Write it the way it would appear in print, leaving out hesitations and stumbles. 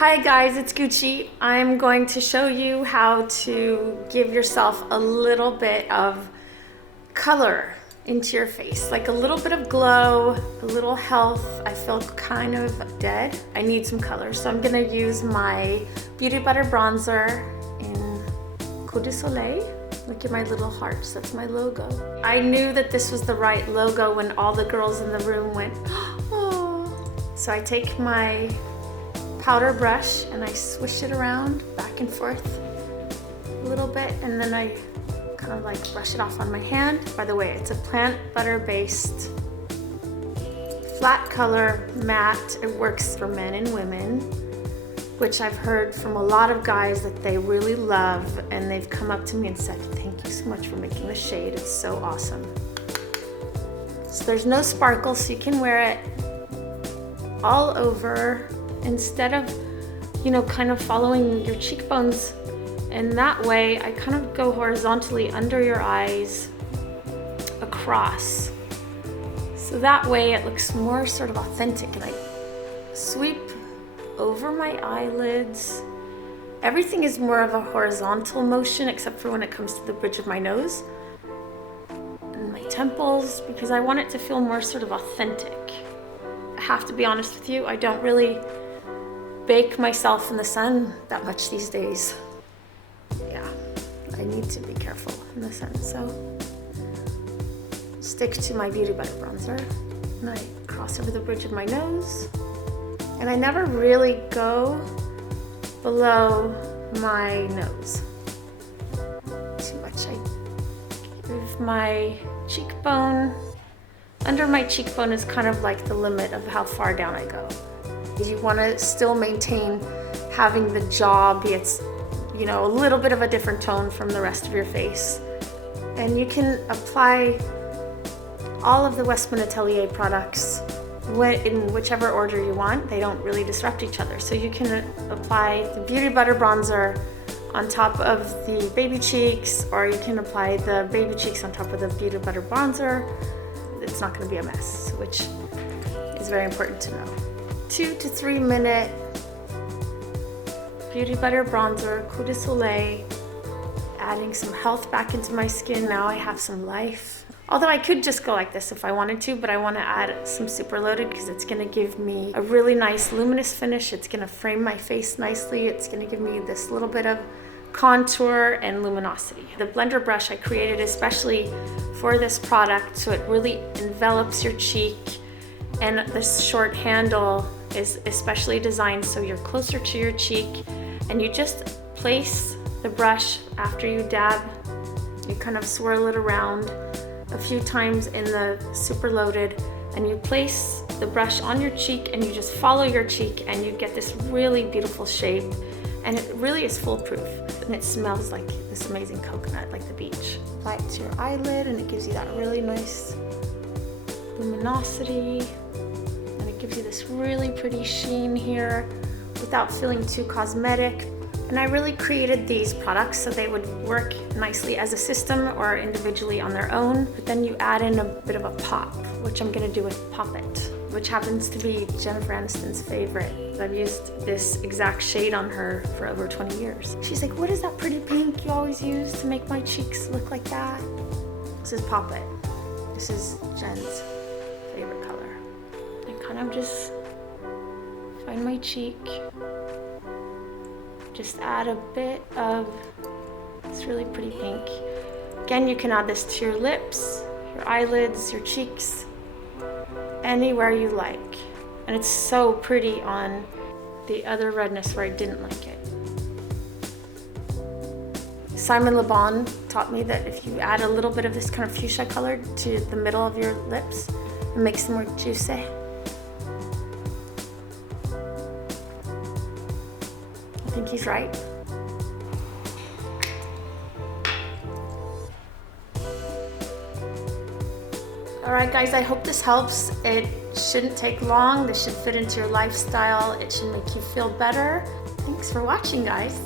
Hi guys, it's Gucci. I'm going to show you how to give yourself a little bit of color into your face, like a little bit of glow, a little health. I feel kind of dead. I need some color, so I'm gonna use my Beauty Butter bronzer in Coup Soleil. Look at my little hearts, that's my logo. I knew that this was the right logo when all the girls in the room went, oh. So I take my powder brush and I swish it around back and forth a little bit, and then I kind of like brush it off on my hand. By the way, it's a plant butter based flat color matte. It works for men and women, which I've heard from a lot of guys that they really love, and they've come up to me and said, thank you so much for making the shade, it's so awesome. So there's no sparkle, so you can wear it all over instead of, you know, kind of following your cheekbones. And that way I kind of go horizontally under your eyes across. So that way it looks more sort of authentic, and I sweep over my eyelids. Everything is more of a horizontal motion except for when it comes to the bridge of my nose and my temples, because I want it to feel more sort of authentic. I have to be honest with you, I don't really bake myself in the sun that much these days. Yeah, I need to be careful in the sun, so stick to my Beauty Butter bronzer, and I cross over the bridge of my nose, and I never really go below my nose too much. I give my cheekbone, under my cheekbone is kind of like the limit of how far down I go. You want to still maintain having the jaw be its, you know, a little bit of a different tone from the rest of your face. And you can apply all of the Westman Atelier products in whichever order you want. They don't really disrupt each other. So you can apply the Beauty Butter bronzer on top of the baby cheeks, or you can apply the baby cheeks on top of the Beauty Butter bronzer. It's not going to be a mess, which is very important to know. 2 to 3 minute Beauty Butter bronzer, Coup Soleil, adding some health back into my skin. Now I have some life. Although I could just go like this if I wanted to, but I want to add some super loaded because it's going to give me a really nice luminous finish. It's going to frame my face nicely. It's going to give me this little bit of contour and luminosity. The blender brush I created especially for this product, so it really envelops your cheek, and this short handle is especially designed so you're closer to your cheek, and you just place the brush after you dab. You kind of swirl it around a few times in the super loaded, and you place the brush on your cheek and you just follow your cheek, and you get this really beautiful shape, and it really is foolproof, and it smells like this amazing coconut, like the beach. Apply it to your eyelid and it gives you that really nice luminosity, and it gives you this really pretty sheen here without feeling too cosmetic. And I really created these products so they would work nicely as a system or individually on their own, but then you add in a bit of a pop, which I'm gonna do with Poppet, which happens to be Jennifer Aniston's favorite. I've used this exact shade on her for over 20 years. She's like, what is that pretty pink you always use to make my cheeks look like that? This is Poppet. This is Jen's favorite color. I kind of just find my cheek, just add a bit of this really pretty pink. Again, you can add this to your lips, your eyelids, your cheeks, anywhere you like. And it's so pretty on the other redness where I didn't like it. Simon Le Bon taught me that if you add a little bit of this kind of fuchsia color to the middle of your lips, it makes them more juicy. I think he's right. Alright guys, I hope this helps. It shouldn't take long. This should fit into your lifestyle. It should make you feel better. Thanks for watching, guys.